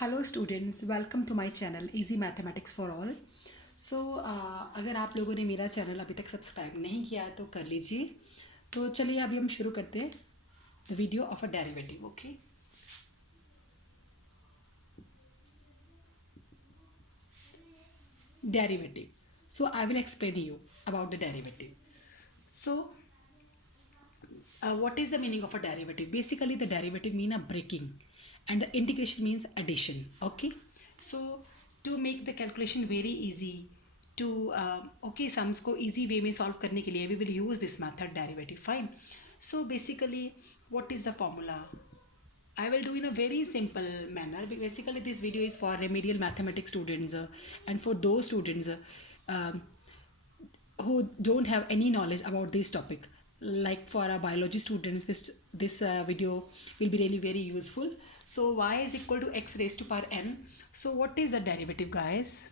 Hello students, welcome to my channel easy mathematics for all. So अगर आप लोगों ने मेरा चैनल अभी तक सब्सक्राइब नहीं किया है तो कर लीजिए। तो चलिए अभी हम शुरू करते हैं the video of a derivative. Okay, derivative. So I will explain you about the derivative. So what is the meaning of a derivative? Basically the derivative mean a breaking and the integration means addition. Okay, so to make the calculation very easy, to okay sums को easy way में solve करने के लिए we will use this method derivative. Fine. So basically what is the formula? I will do in a very simple manner. Basically this video is for remedial mathematics students and for those students um, who don't have any knowledge about this topic. Like for our biology students, this video will be really very useful. So y is equal to x raised to power n. So what is the derivative, guys?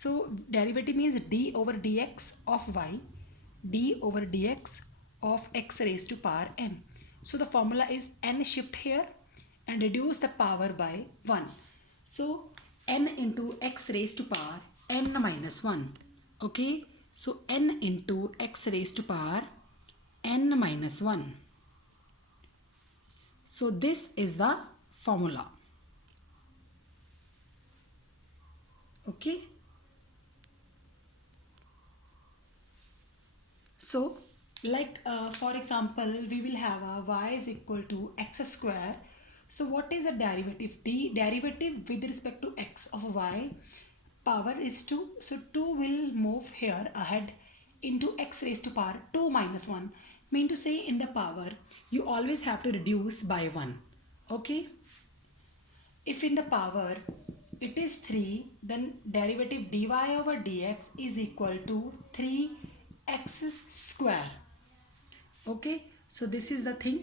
So derivative means d over dx of y, d over dx of x raised to power n. So the formula is n shift here and reduce the power by 1. So n into x raised to power n minus 1. Okay, so n into x raised to power n minus 1. So this is the formula. Okay, so like for example we will have a y is equal to x square. So what is the derivative? The derivative with respect to x of y power is 2. So 2 will move here ahead into x raised to power 2 minus 1. Mean to say in the power you always have to reduce by 1. Okay, if in the power it is 3, then derivative dy over dx is equal to 3x square. Okay, so this is the thing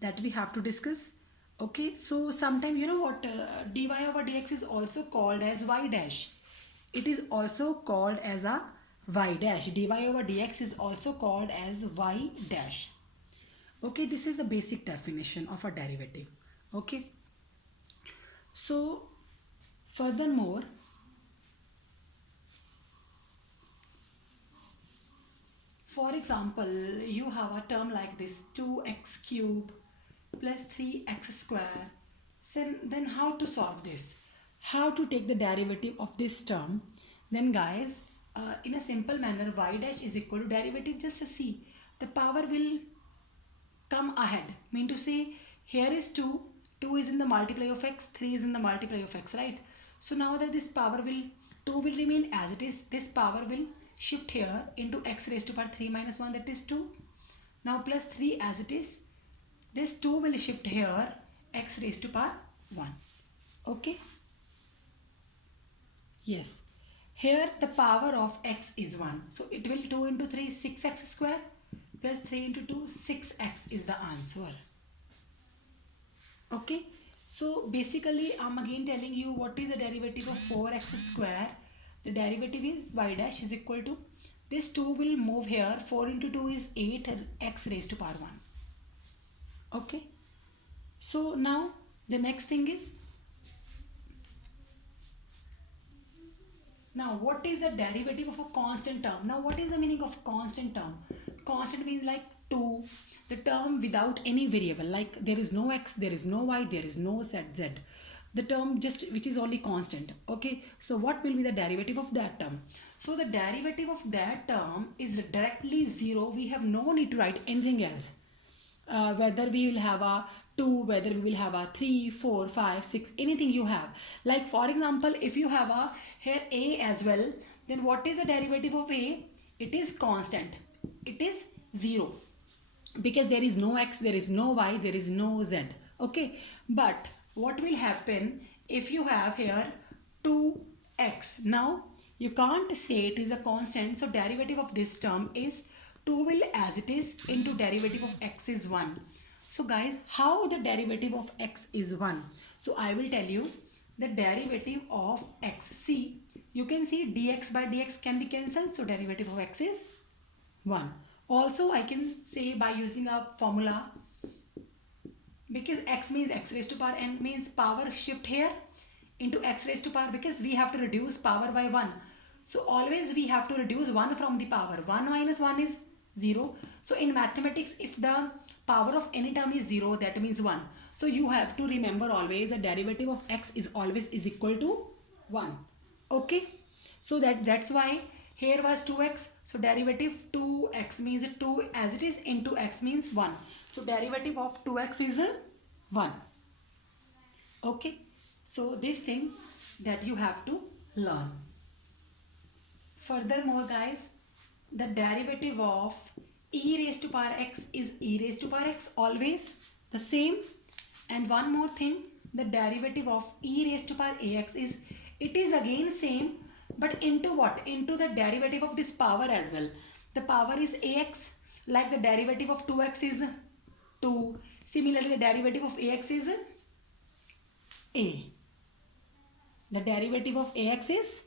that we have to discuss. Okay, so sometime you know what dy over dx is also called as y dash. It is also called as a y dash. Dy over dx is also called as y dash. Okay, this is the basic definition of a derivative. Okay, so furthermore, for example, you have a term like this 2x cube plus 3x square. So then how to solve this? How to take the derivative of this term? Then guys, in a simple manner, y dash is equal to derivative. Just see, the power will come ahead. Mean to say here is 2, 2 is in the multiply of x, 3 is in the multiply of x, right? So now that this power will, 2 will remain as it is, this power will shift here into x raised to power 3 minus 1, that is 2. Now plus 3 as it is, this 2 will shift here x raised to power 1. Okay, yes, here the power of x is 1, so it will 2 into 3 6x square plus 3 into 2 6x is the answer. Okay, so basically I'm again telling you what is the derivative of 4x square. The derivative is y dash is equal to, this 2 will move here, 4 into 2 is 8 x raised to power 1. Okay, so now the next thing is, now what is the derivative of a constant term? Now what is the meaning of constant term? Constant means like 2, the term without any variable, like there is no x, there is no y, there is no z, the term just which is only constant. Okay, so what will be the derivative of that term? So the derivative of that term is directly 0. We have no need to write anything else. Whether we will have a 2, whether we will have a 3, 4, 5, 6, anything you have. Like for example, if you have a here a as well, then what is the derivative of a? It is constant. It is 0 because there is no x, there is no y, there is no z. Okay, but what will happen if you have here 2x? Now you can't say it is a constant, so derivative of this term is 2 will as it is into derivative of x is 1. So guys, how the derivative of x is 1? So I will tell you the derivative of x. See, you can see dx by dx can be cancelled, so derivative of x is 1. Also I can say by using a formula, because x means x raised to power n means power shift here into x raised to power, because we have to reduce power by 1. So always we have to reduce 1 from the power. 1 minus 1 is 0. So in mathematics, if the power of any term is 0, that means 1. So you have to remember always a derivative of x is always is equal to 1. Okay. So that's why here was 2x. So derivative 2x means 2 as it is into x means 1. So derivative of 2x is 1. Okay. So this thing that you have to learn. Furthermore guys, the derivative of e raised to power x is e raised to power x, always the same. And one more thing, the derivative of e raised to power ax is, it is again same, but into what? Into the derivative of this power as well. The power is ax, like the derivative of 2x is 2. Similarly, the derivative of ax is a. The derivative of ax is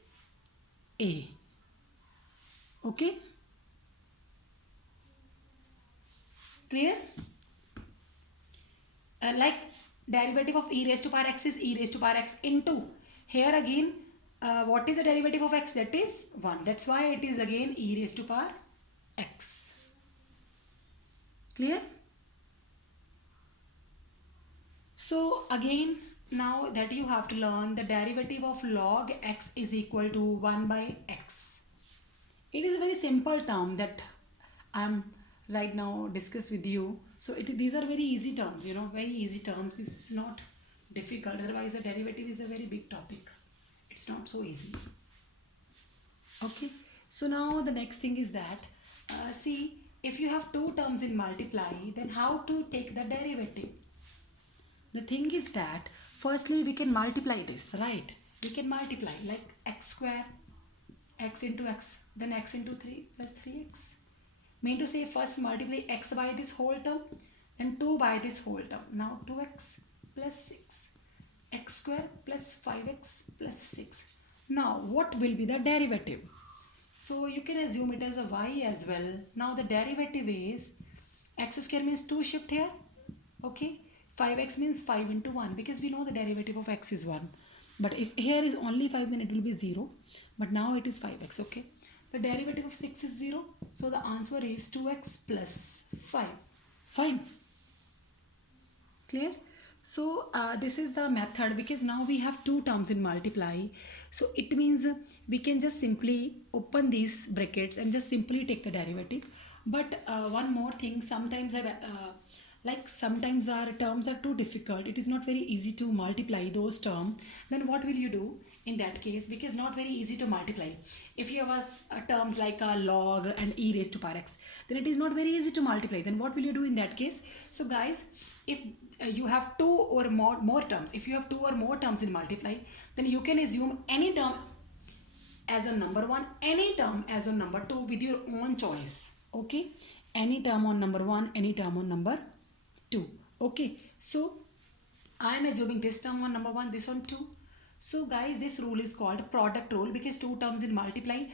a. Okay? Clear? Like derivative of e raised to power x is e raised to power x into, here again what is the derivative of x? That is 1. That's why it is again e raised to power x. Clear? So again, now that you have to learn, the derivative of log x is equal to 1 by x. It is a very simple term that I am right now discuss with you. So these are very easy terms, you know, very easy terms. This is not difficult. Otherwise, the derivative is a very big topic. It's not so easy. Okay. So now the next thing is that, see, if you have two terms in multiply, then how to take the derivative? The thing is that, firstly, we can multiply this, right? We can multiply like x square, x into x, then x into 3 plus 3x. Mean to say, first multiply x by this whole term, then 2 by this whole term. Now 2x plus 6, x square plus 5x plus 6. Now what will be the derivative? So you can assume it as a y as well. Now the derivative is, x square means 2 shift here. Okay. 5x means 5 into 1, because we know the derivative of x is 1. But if here is only 5, then it will be 0. But now it is 5x. Okay. The derivative of 6 is 0. So the answer is 2x plus 5. Fine. Clear? So this is the method, because now we have two terms in multiply. So it means we can just simply open these brackets and just simply take the derivative. But one more thing, sometimes sometimes our terms are too difficult. It is not very easy to multiply those terms. Then what will you do in that case? Because not very easy to multiply. If you have terms like a log and e raised to power x, then it is not very easy to multiply. Then what will you do in that case? So guys, if you have two or more terms, if you have two or more terms in multiply, then you can assume any term as a number 1, any term as a number 2 with your own choice. Okay? Any term on number 1, any term on number 2. Okay, so I am assuming this term on number 1, this on 2. So guys, this rule is called product rule, because two terms in multiply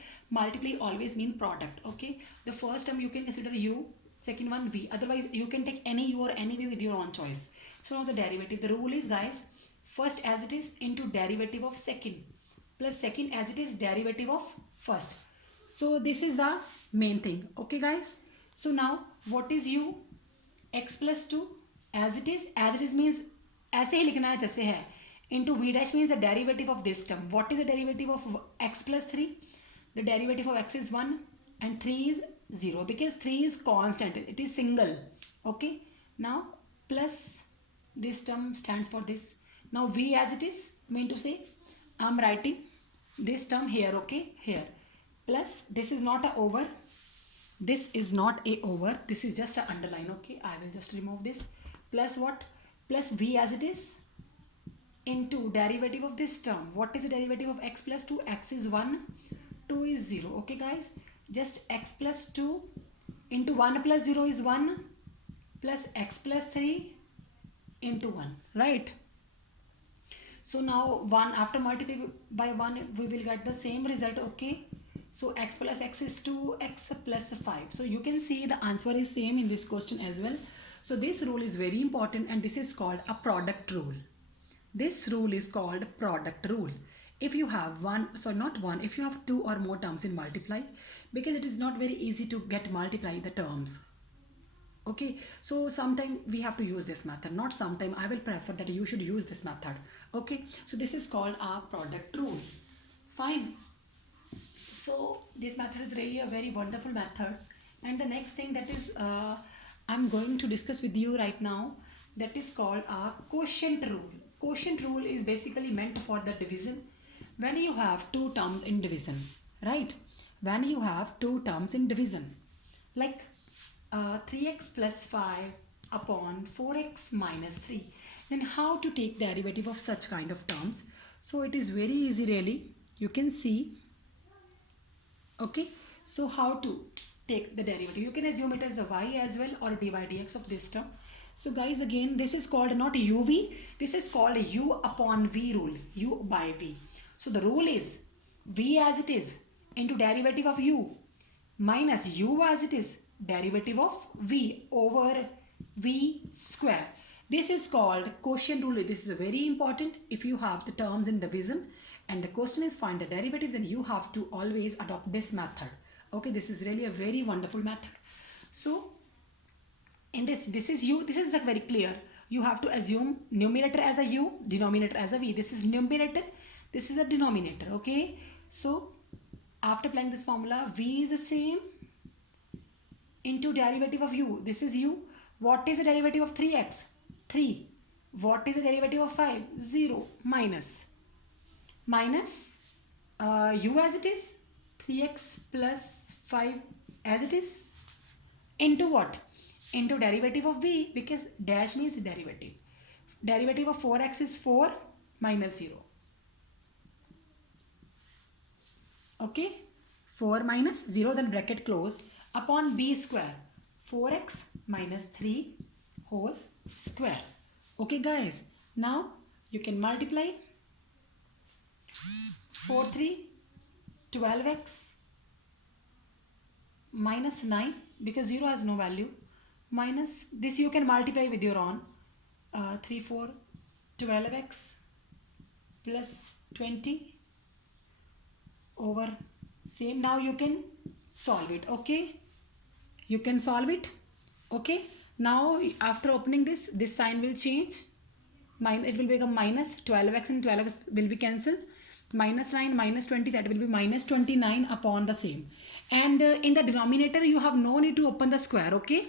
always mean product. Okay, the first term you can consider u, second one v. Otherwise you can take any u or any v with your own choice. So now the derivative, the rule is guys, first as it is into derivative of second, plus second as it is derivative of first. So this is the main thing. Okay guys, so now what is u? X plus 2 as it is means ऐसे ही लिखना है जैसे है, into v dash means the derivative of this term. What is the derivative of x plus 3? The derivative of x is 1 and 3 is 0, because 3 is constant, it is single. Okay, now plus this term stands for this. Now v as it is, mean to say I am writing this term here. Okay, here plus this is not a over, this is not a over, this is just a underline. Okay, I will just remove this, plus what? Plus v as it is into derivative of this term. What is the derivative of x plus 2? X is 1, 2 is 0. Okay guys, just x plus 2 into 1 plus 0 is 1, plus x plus 3 into 1, right? So now 1, after multiplying by 1 we will get the same result. Okay, so x plus x is 2, x plus 5. So you can see the answer is same in this question as well. So this rule is very important, and this is called a product rule. This rule is called product rule. If you have if you have two or more terms in multiply, because it is not very easy to get multiply the terms. Okay, so sometime we have to use this method, not sometime. I will prefer that you should use this method. Okay, so this is called a product rule. Fine. So this method is really a very wonderful method. And the next thing that is I'm going to discuss with you right now, that is called a quotient rule. Quotient rule is basically meant for the division. When you have two terms in division, right? When you have two terms in division, like 3x plus 5 upon 4x minus 3, then how to take derivative of such kind of terms? So it is very easy really. You can see. Okay, so how to take the derivative? You can assume it as a y as well, or dy dx of this term. So guys, again, this is called not uv, this is called a u upon v rule, u by v. So the rule is v as it is into derivative of u minus u as it is derivative of v over v square. This is called quotient rule. This is very important. If you have the terms in division and the question is find the derivative, then you have to always adopt this method. Okay, this is really a very wonderful method. So in this is like very clear. You have to assume numerator as a u, denominator as a v. This is numerator, this is a denominator. Okay, so after applying this formula, v is the same into derivative of u. This is u. What is the derivative of 3x? 3. What is the derivative of 5? 0. Minus u as it is, 3x plus 5 as it is, into what? Into derivative of v, because dash means derivative. Derivative of 4x is 4 minus 0. Okay, 4 minus 0, then bracket close, upon b square, 4x minus 3 whole square. Okay guys, now you can multiply 4 3 12x minus 9, because 0 has no value, minus this you can multiply with your own 3 4 12x plus 20 over same. Now you can solve it. Okay, you can solve it. Okay, now after opening this sign will change. It will become minus 12x and 12x will be cancelled. Minus 9 minus 20, that will be minus 29 upon the same. And in the denominator you have no need to open the square. Okay,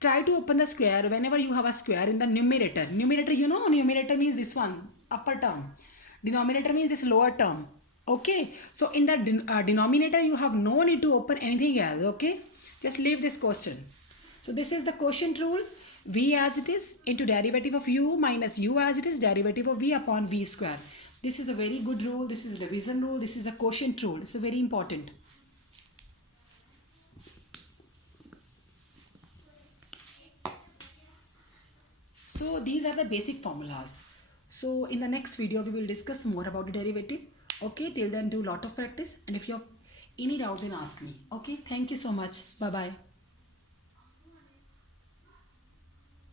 try to open the square whenever you have a square in the numerator. Numerator, you know, numerator means this one, upper term. Denominator means this lower term. Okay, so in the denominator you have no need to open anything else. Okay, just leave this question. So this is the quotient rule. V as it is into derivative of u minus u as it is derivative of v upon v square. This is a very good rule. This is a division rule. This is a quotient rule. It's a very important. So these are the basic formulas. So in the next video we will discuss more about the derivative. Okay, till then do lot of practice, and if you have any doubt then ask me. Okay, thank you so much. Bye bye.